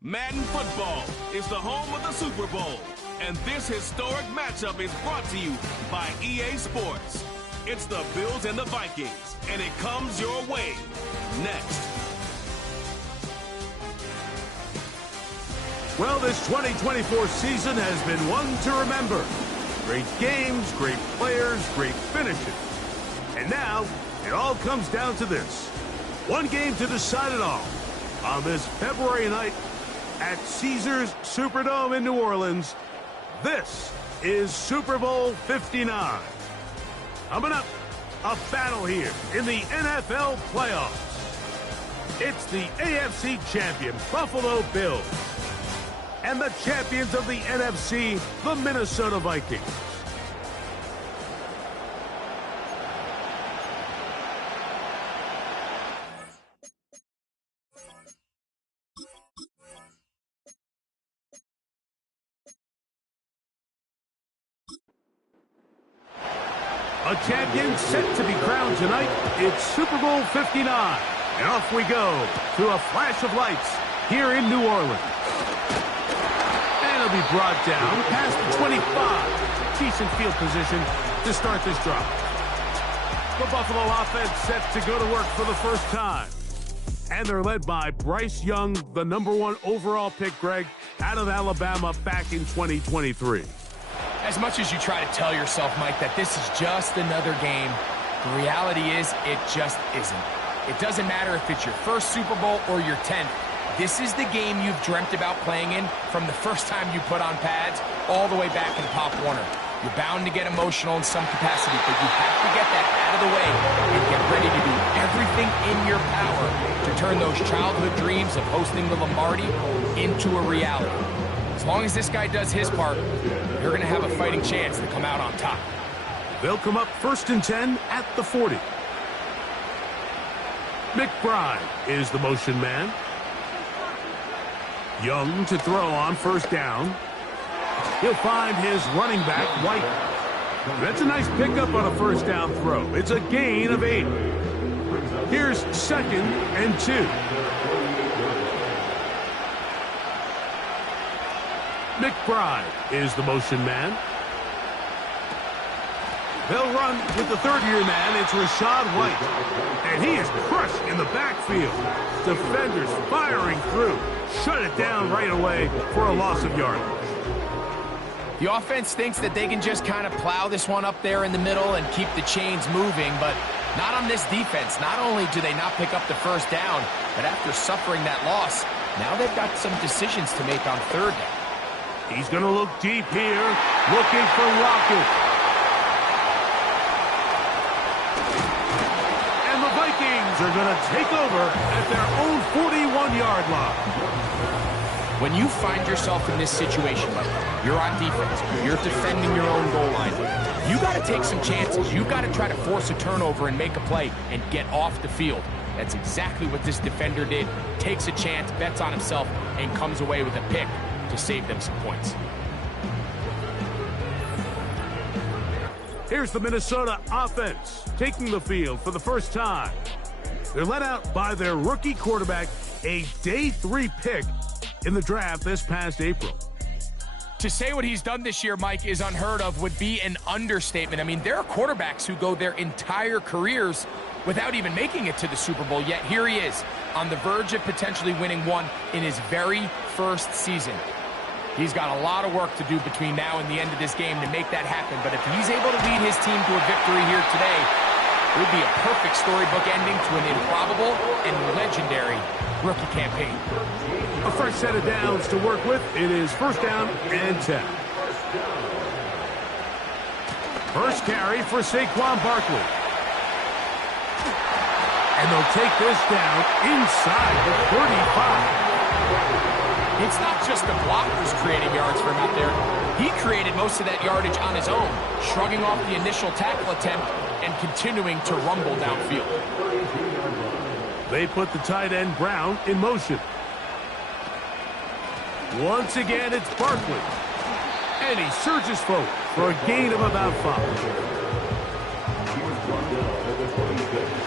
Madden Football is the home of the Super Bowl, and this historic matchup is brought to you by EA Sports. It's the Bills and the Vikings, and it comes your way next. Well, this 2024 season has been one to remember. Great games, great players, great finishes. And now, it all comes down to this. One game to decide it all. On this February night at Caesars Superdome in New Orleans, this is Super Bowl 59. Coming up, a battle here in the NFL playoffs. It's the AFC champion Buffalo Bills and the champions of the NFC, the Minnesota Vikings. A champion set to be crowned tonight. It's Super Bowl 59. And off we go to a flash of lights here in New Orleans. And it'll be brought down past the 25. Decent field position to start this drive. The Buffalo offense set to go to work for the first time. And they're led by Bryce Young, the #1 overall pick, Greg, out of Alabama back in 2023. As much as you try to tell yourself, Mike, that this is just another game, the reality is it just isn't. It doesn't matter if it's your first Super Bowl or your 10th. This is the game you've dreamt about playing in from the first time you put on pads all the way back in Pop Warner. You're bound to get emotional in some capacity, but you have to get that out of the way and get ready to do everything in your power to turn those childhood dreams of hosting the Lombardi into a reality. As long as this guy does his part, you're going to have a fighting chance to come out on top. They'll come up 1st and 10 at the 40. McBride is the motion man. Young to throw on 1st down. He'll find his running back, White. That's a nice pickup on a 1st down throw. It's a gain of 8. Here's 2nd and 2. McBride is the motion man. They'll run with the 3rd-year man. It's Rachaad White. And he is crushed in the backfield. Defenders firing through. Shut it down right away for a loss of yardage. The offense thinks that they can just kind of plow this one up there in the middle and keep the chains moving, but not on this defense. Not only do they not pick up the 1st down, but after suffering that loss, now they've got some decisions to make on 3rd down. He's going to look deep here, looking for Lockett. And the Vikings are going to take over at their own 41-yard line. When you find yourself in this situation, you're on defense, you're defending your own goal line, you got to take some chances. You got to try to force a turnover and make a play and get off the field. That's exactly what this defender did. Takes a chance, bets on himself, and comes away with a pick to save them some points. Here's the Minnesota offense taking the field for the first time. They're led out by their rookie quarterback, a day 3 pick in the draft this past April. To say what he's done this year, Mike, is unheard of would be an understatement. I mean, there are quarterbacks who go their entire careers without even making it to the Super Bowl, yet here he is on the verge of potentially winning one in his very first season. He's got a lot of work to do between now and the end of this game to make that happen, but if he's able to lead his team to a victory here today, it would be a perfect storybook ending to an improbable and legendary rookie campaign. A fresh set of downs to work with. It is 1st down and 10. First carry for Saquon Barkley. And they'll take this down inside the 35. It's not just the blockers creating yards for him out there. He created most of that yardage on his own, shrugging off the initial tackle attempt and continuing to rumble downfield. They put the tight end Brown in motion. Once again, it's Barkley. And he surges forward for a gain of about 5.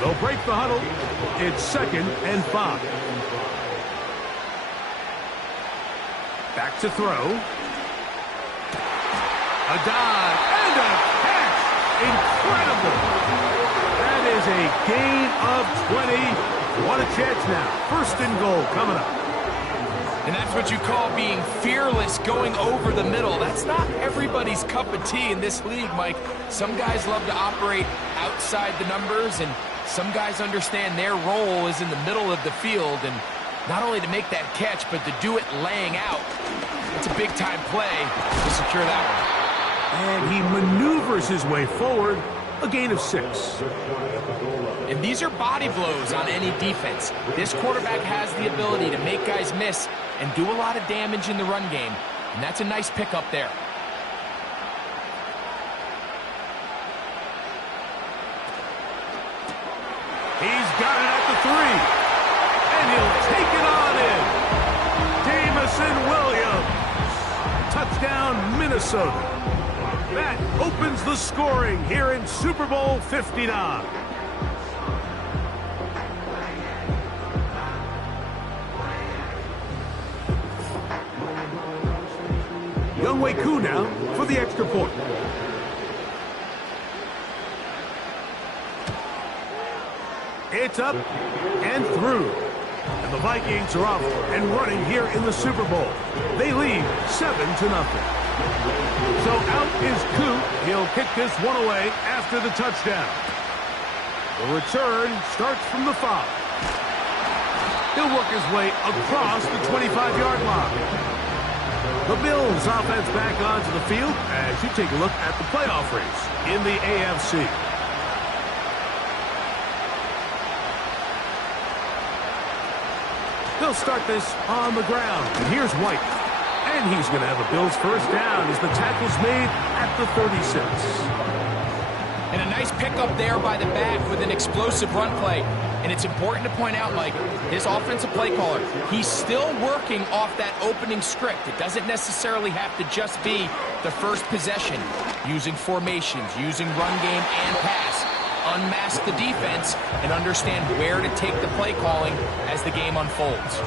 They'll break the huddle. It's 2nd and 5. Back to throw. A dive and a catch. Incredible. That is a gain of 20. What a chance now. First and goal coming up. And that's what you call being fearless, going over the middle. That's not everybody's cup of tea in this league, Mike. Some guys love to operate outside the numbers, and some guys understand their role is in the middle of the field, and not only to make that catch, but to do it laying out. It's a big-time play to secure that one. And he maneuvers his way forward, a gain of 6. And these are body blows on any defense. This quarterback has the ability to make guys miss and do a lot of damage in the run game. And that's a nice pickup there. He's got it at the 3. And he'll take it on in. Jamison Williams. Touchdown, Minnesota. That opens the scoring here in Super Bowl 59. Younghoe Koo now for the extra point. It's up and through. And the Vikings are off and running here in the Super Bowl. They lead 7-0. So out is Koo. He'll kick this one away after the touchdown. The return starts from the 5. He'll work his way across the 25-yard line. The Bills offense back onto the field as you take a look at the playoff race in the AFC. They'll start this on the ground. And here's White. And he's going to have a Bills first down as the tackle's made at the 36. And a nice pickup there by the back with an explosive run play. And it's important to point out, Mike, his offensive play caller, he's still working off that opening script. It doesn't necessarily have to just be the first possession. Using formations, using run game and pass. Unmask the defense and understand where to take the play calling as the game unfolds.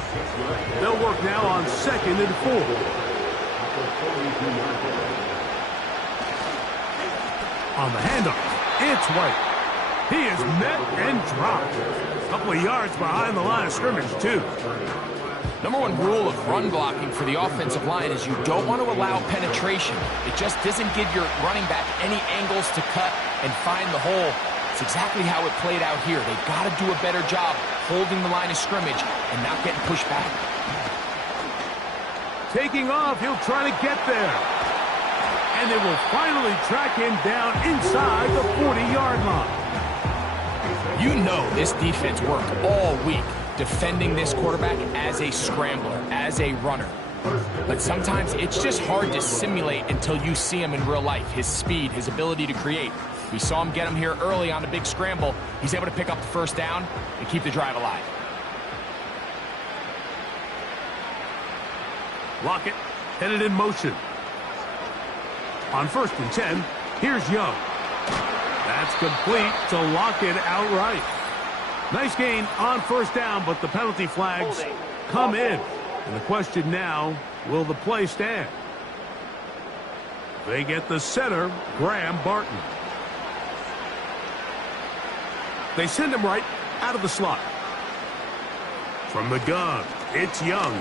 They'll work now on 2nd and 4. On the handoff, it's White. He is met and dropped. A couple of yards behind the line of scrimmage, too. Number one rule of run blocking for the offensive line is you don't want to allow penetration. It just doesn't give your running back any angles to cut and find the hole. It's exactly how it played out here. They've got to do a better job holding the line of scrimmage and not getting pushed back. Taking off, he'll try to get there. And they will finally track him down inside the 40-yard line. You know this defense worked all week defending this quarterback as a scrambler, as a runner. But sometimes it's just hard to simulate until you see him in real life. His speed, his ability to create. We saw him get him here early on a big scramble. He's able to pick up the first down and keep the drive alive. Lockett headed in motion. On 1st and 10, here's Young. That's complete to Lockett outright. Nice gain on first down, but the penalty flags come in. And the question now, will the play stand? They get the center, Graham Barton. They send him right out of the slot. From the gun, it's Young.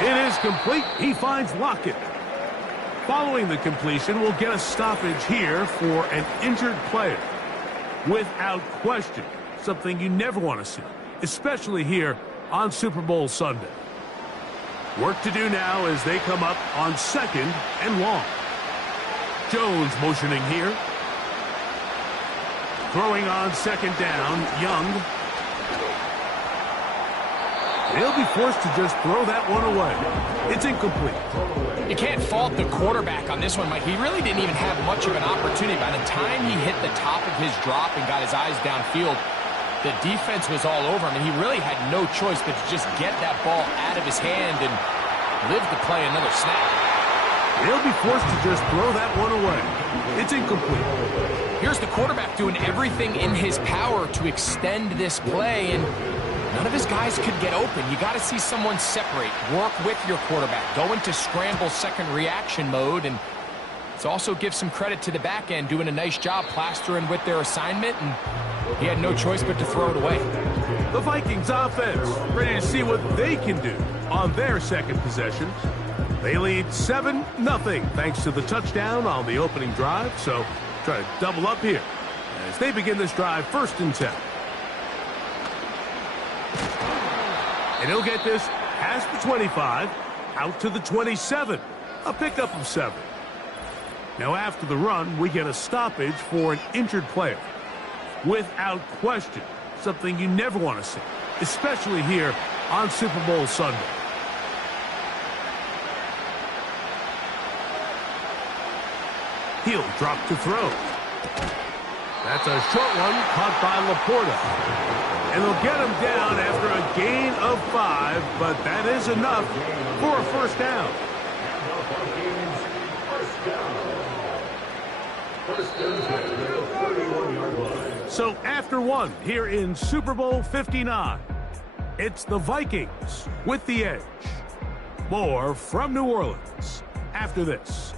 It is complete. He finds Lockett. Following the completion, we'll get a stoppage here for an injured player. Without question, something you never want to see, especially here on Super Bowl Sunday. Work to do now as they come up on 2nd and long. Jones motioning here. Throwing on 2nd down, Young. They'll be forced to just throw that one away. It's incomplete. You can't fault the quarterback on this one, Mike. He really didn't even have much of an opportunity. By the time he hit the top of his drop and got his eyes downfield, the defense was all over him, and he really had no choice but to just get that ball out of his hand and live to play another snap. They'll be forced to just throw that one away. It's incomplete. Here's the quarterback doing everything in his power to extend this play, and None of his guys could get open. You got to see someone separate, work with your quarterback, go into scramble second reaction mode, and let's also give some credit to the back end doing a nice job plastering with their assignment, and he had no choice but to throw it away. The Vikings offense ready to see what they can do on their second possession. They lead 7-0 thanks to the touchdown on the opening drive, so try to double up here as they begin this drive 1st and 10. And he'll get this past the 25, out to the 27, a pickup of 7. Now after the run, we get a stoppage for an injured player. Without question, something you never want to see, especially here on Super Bowl Sunday. He'll drop to throw. That's a short one caught by Laporta. And they'll get him down after a gain of 5, but that is enough for a 1st down. So after 1 here in Super Bowl 59, it's the Vikings with the edge. More from New Orleans after this.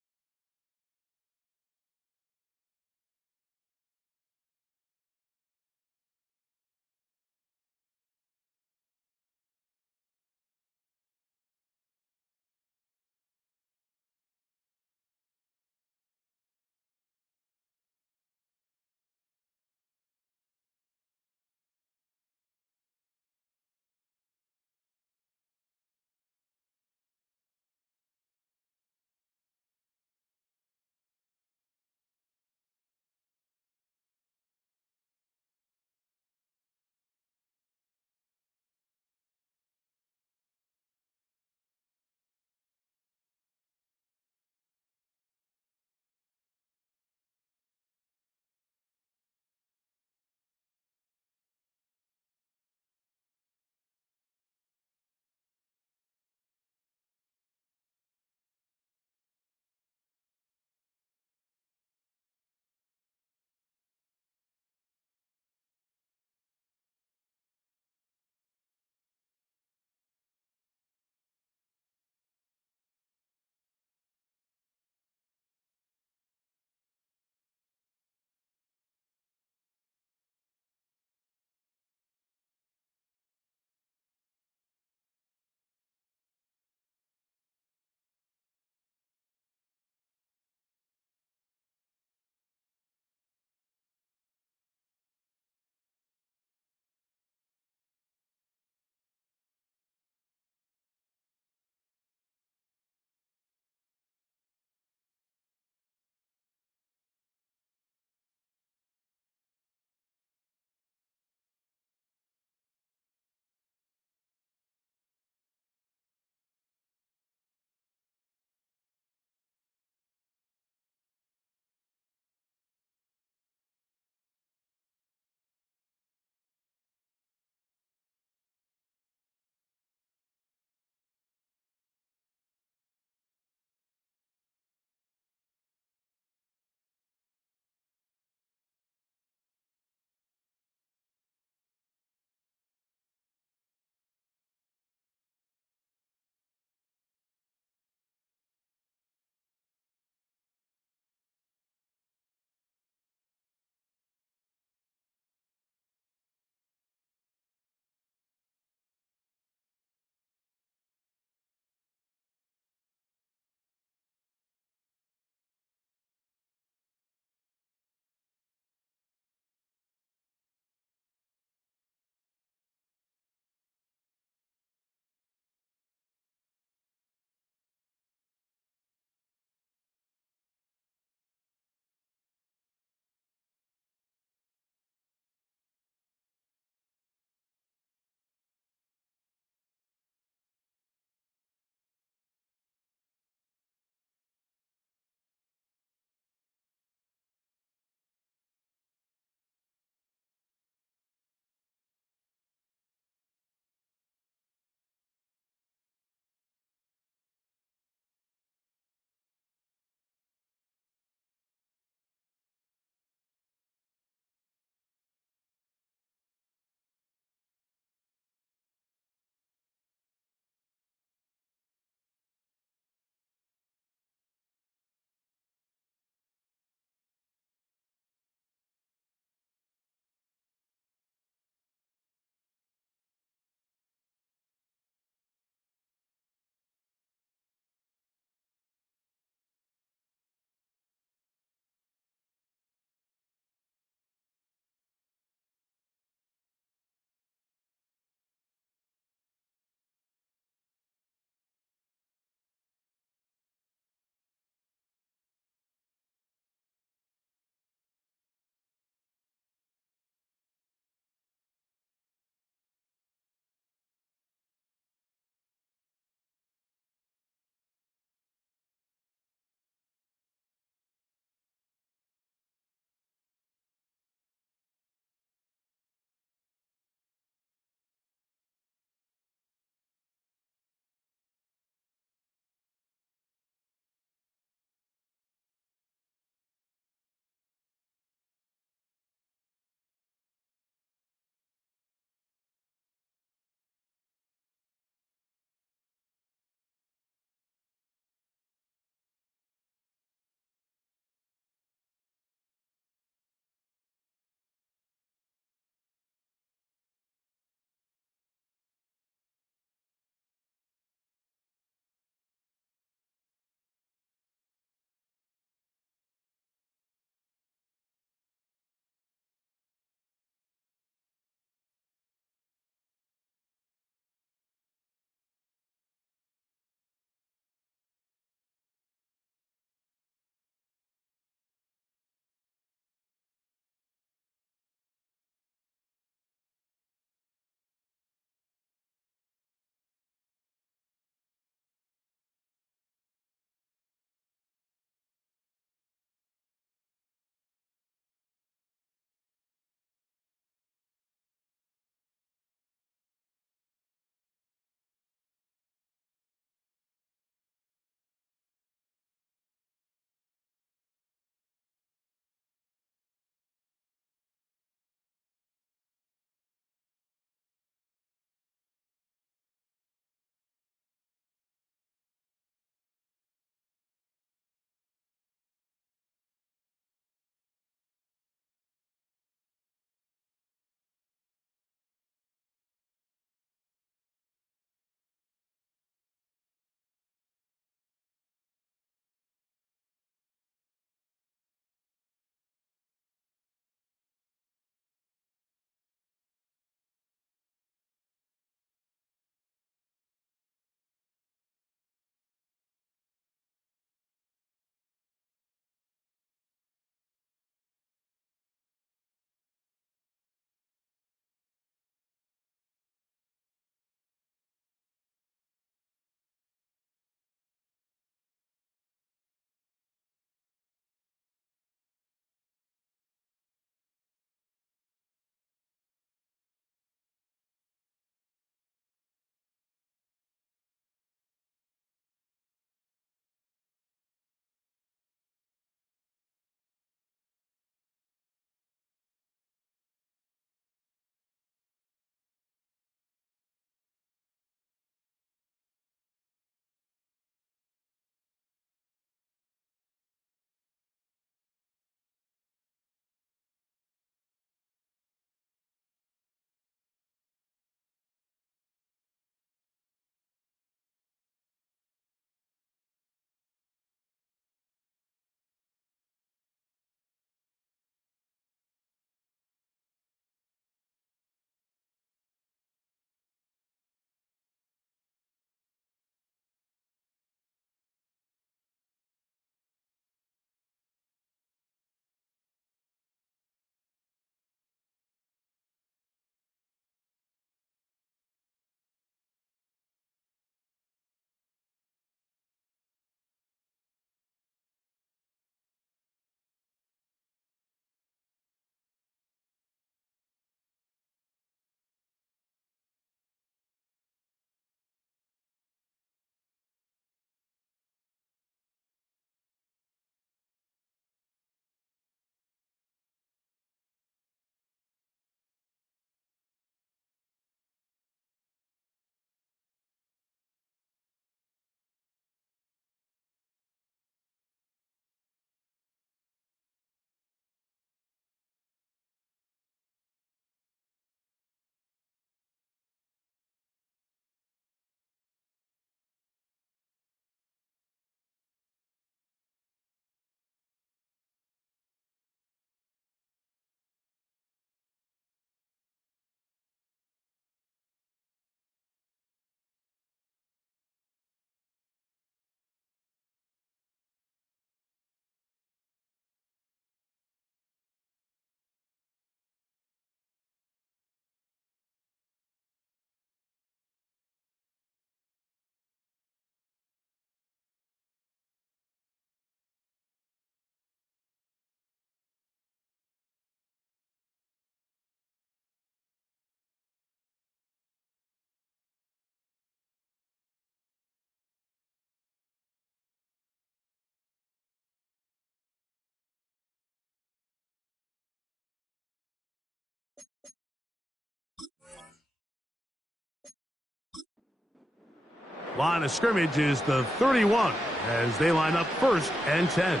Line of scrimmage is the 31 as they line up 1st and 10.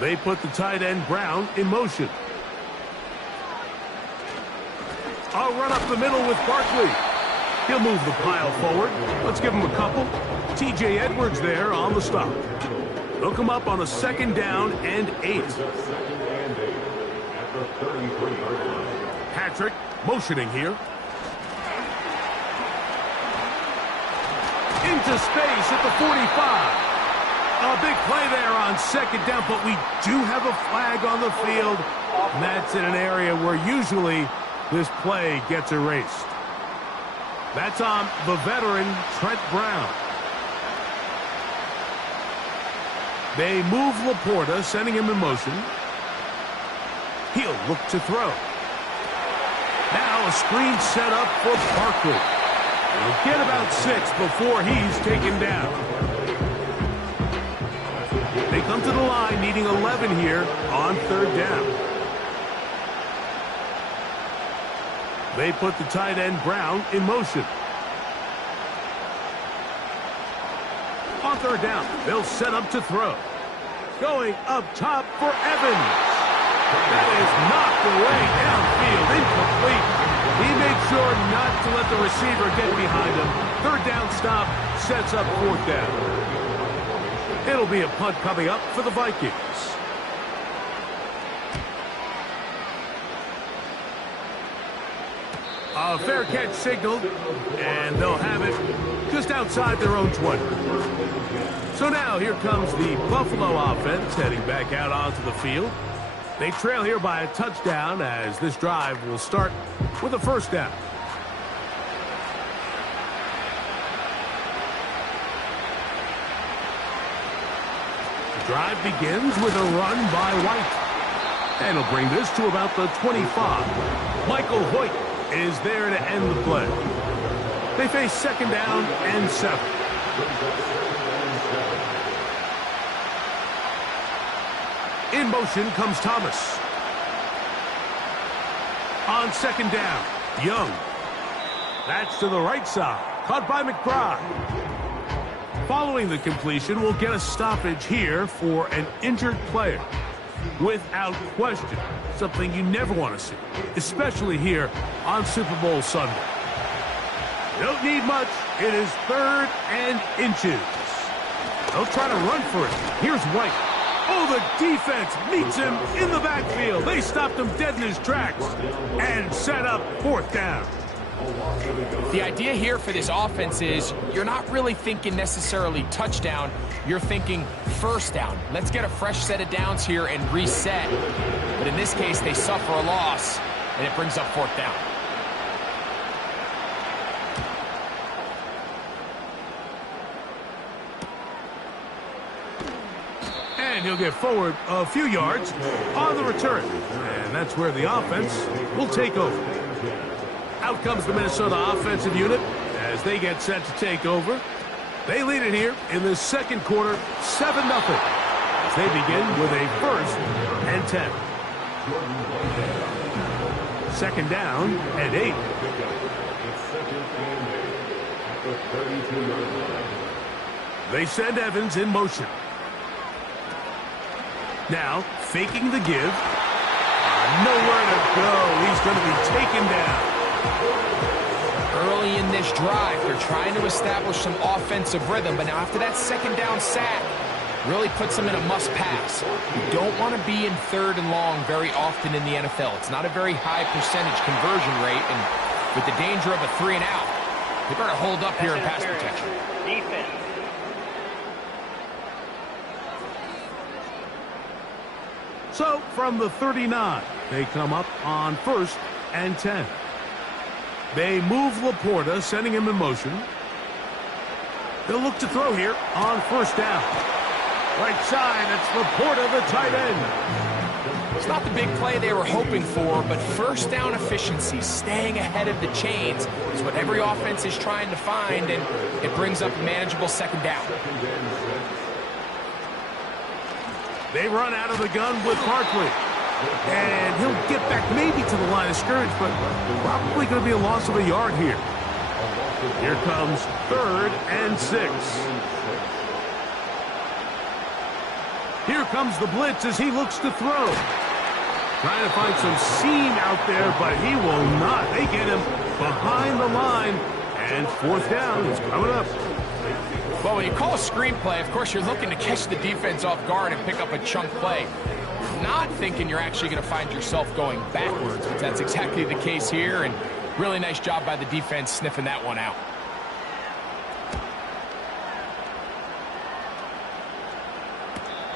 They put the tight end Brown in motion. I'll run up the middle with Barkley. He'll move the pile forward. Let's give him a couple. T.J. Edwards there on the stop. Hook him up on a 2nd down and 8. Patrick motioning here. Into space at the 45. A big play there on 2nd down, but we do have a flag on the field. And that's in an area where usually this play gets erased. That's on the veteran, Trent Brown. They move Laporta, sending him in motion. He'll look to throw. Now a screen set up for Barkley. He'll get about 6 before he's taken down. They come to the line needing 11 here on 3rd down. They put the tight end Brown in motion. On 3rd down, they'll set up to throw. Going up top for Evans. That is knocked away downfield, incomplete. He made sure not to let the receiver get behind him. 3rd down stop sets up 4th down. It'll be a punt coming up for the Vikings. A fair catch signaled, and they'll have it just outside their own 20. So now here comes the Buffalo offense heading back out onto the field. They trail here by a touchdown as this drive will start with a 1st down. The drive begins with a run by White. And he'll bring this to about the 25. Michael Hoyt is there to end the play. They face 2nd down and 7. In motion comes Thomas. On 2nd down, Young. That's to the right side. Caught by McBride. Following the completion, we'll get a stoppage here for an injured player. Without question, something you never want to see, especially here on Super Bowl Sunday. Don't need much. It is 3rd and inches. They'll try to run for it. Here's White. Oh, the defense meets him in the backfield. They stopped him dead in his tracks and set up 4th down. The idea here for this offense is you're not really thinking necessarily touchdown. You're thinking 1st down. Let's get a fresh set of downs here and reset. But in this case, they suffer a loss, and it brings up 4th down. And he'll get forward a few yards on the return. And that's where the offense will take over. Out comes the Minnesota offensive unit as they get set to take over. They lead it here in the 2nd quarter, 7-0. As they begin with a 1st and 10. 2nd down and 8. They send Evans in motion. Now, faking the give. Nowhere to go. He's going to be taken down. Early in this drive, they're trying to establish some offensive rhythm, but now after that 2nd down sack, really puts them in a must-pass. You don't want to be in 3rd and long very often in the NFL. It's not a very high percentage conversion rate, and with the danger of a 3 and out, they better hold up here in pass protection. Defense. So, from the 39, they come up on 1st and 10. They move Laporta, sending him in motion. They'll look to throw here on 1st down. Right side, it's Laporta, the tight end. It's not the big play they were hoping for, but 1st down efficiency, staying ahead of the chains, is what every offense is trying to find, and it brings up a manageable 2nd down. They run out of the gun with Barkley. And he'll get back maybe to the line of scrimmage, but probably going to be a loss of a yard here. Here comes 3rd and 6. Here comes the blitz as he looks to throw. Trying to find some seam out there, but he will not. They get him behind the line, and 4th down is coming up. Well, when you call a screenplay, of course, you're looking to catch the defense off guard and pick up a chunk play. You're not thinking you're actually going to find yourself going backwards, but that's exactly the case here, and really nice job by the defense sniffing that one out.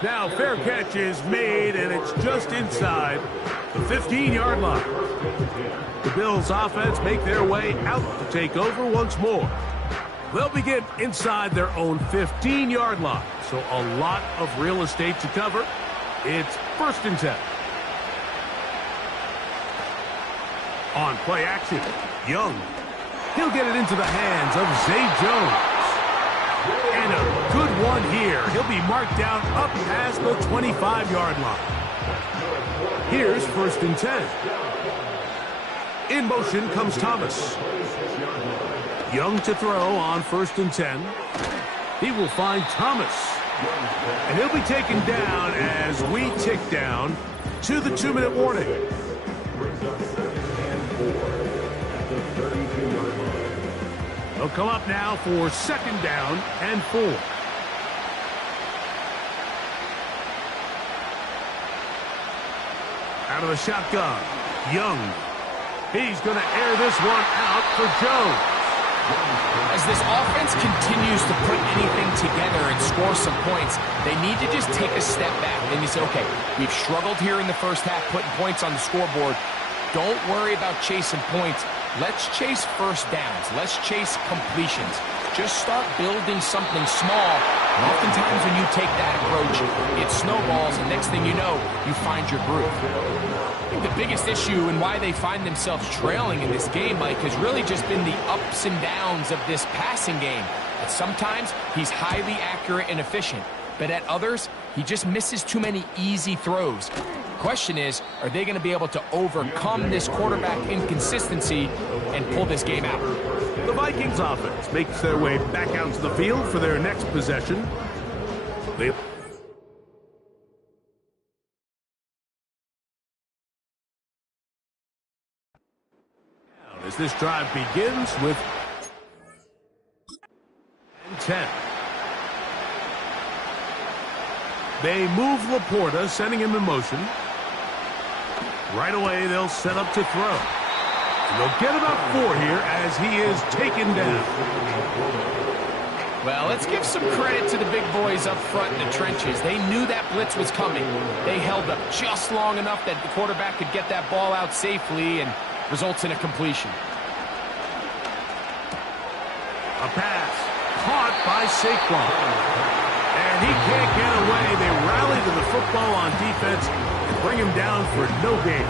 Now, fair catch is made, and it's just inside the 15-yard line. The Bills' offense make their way out to take over once more. They'll begin inside their own 15-yard line, so a lot of real estate to cover. It's 1st and 10. On play action, Young. He'll get it into the hands of Zay Jones. And a good one here. He'll be marked down up past the 25-yard line. Here's 1st and 10. In motion comes Thomas. Young to throw on 1st and 10. He will find Thomas. And he'll be taken down as we tick down to the 2-minute warning. They'll come up now for 2nd down and 4. Out of the shotgun, Young. He's going to air this one out for Jones. As this offense continues to put anything together and score some points, they need to just take a step back. Then you say, okay, we've struggled here in the first half putting points on the scoreboard. Don't worry about chasing points. Let's chase first downs. Let's chase completions. Just start building something small. And oftentimes when you take that approach, it snowballs, and next thing you know, you find your groove. I think the biggest issue and why they find themselves trailing in this game, Mike, has really just been the ups and downs of this passing game. And sometimes he's highly accurate and efficient, but at others, he just misses too many easy throws. Question is, are they going to be able to overcome this quarterback inconsistency and pull this game out? The Vikings offense makes their way back out to the field for their next possession. As this drive begins with 10. They move Laporta, sending him in motion. Right away, they'll set up to throw. And they'll get about 4 here as he is taken down. Well, let's give some credit to the big boys up front in the trenches. They knew that blitz was coming. They held up just long enough that the quarterback could get that ball out safely and results in a completion. A pass caught by Saquon. And he can't get away. They rally to the football on defense and bring him down for no gain.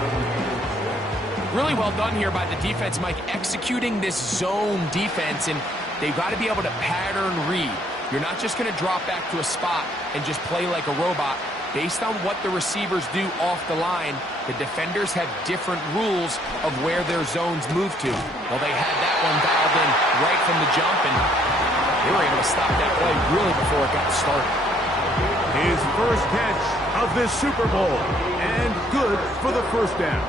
Really well done here by the defense, Mike, executing this zone defense, and they've got to be able to pattern read. You're not just going to drop back to a spot and just play like a robot. Based on what the receivers do off the line, the defenders have different rules of where their zones move to. Well, they had that one dialed in right from the jump, and they were able to stop that play really before it got started. His first catch of this Super Bowl, and good for the 1st down.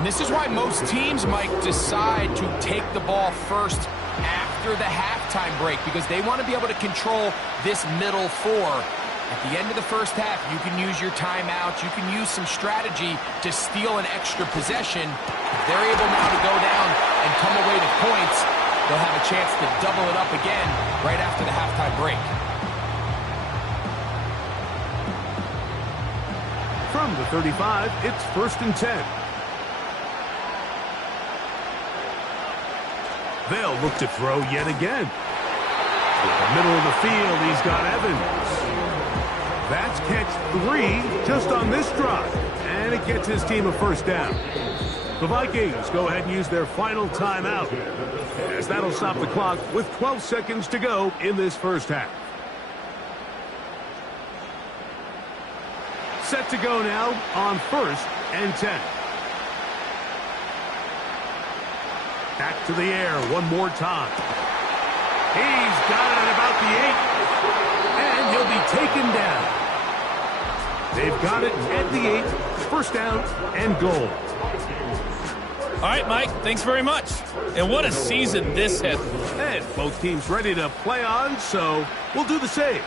And this is why most teams, Mike, decide to take the ball first after the halftime break, because they want to be able to control this middle 4. At the end of the first half, you can use your timeout. You can use some strategy to steal an extra possession. If they're able now to go down and come away with points, they'll have a chance to double it up again right after the halftime break. From the 35, it's 1st and 10. They'll look to throw yet again. In the middle of the field, he's got Evans. That's catch 3 just on this drive, and it gets his team a 1st down. The Vikings go ahead and use their final timeout, as that'll stop the clock with 12 seconds to go in this first half. set to go now on 1st and 10. Back to the air one more time. He's got it at about the 8. And he'll be taken down. They've got it at the 8. First down and goal. All right, Mike, thanks very much. And what a season this has been. And both teams ready to play on, so we'll do the same.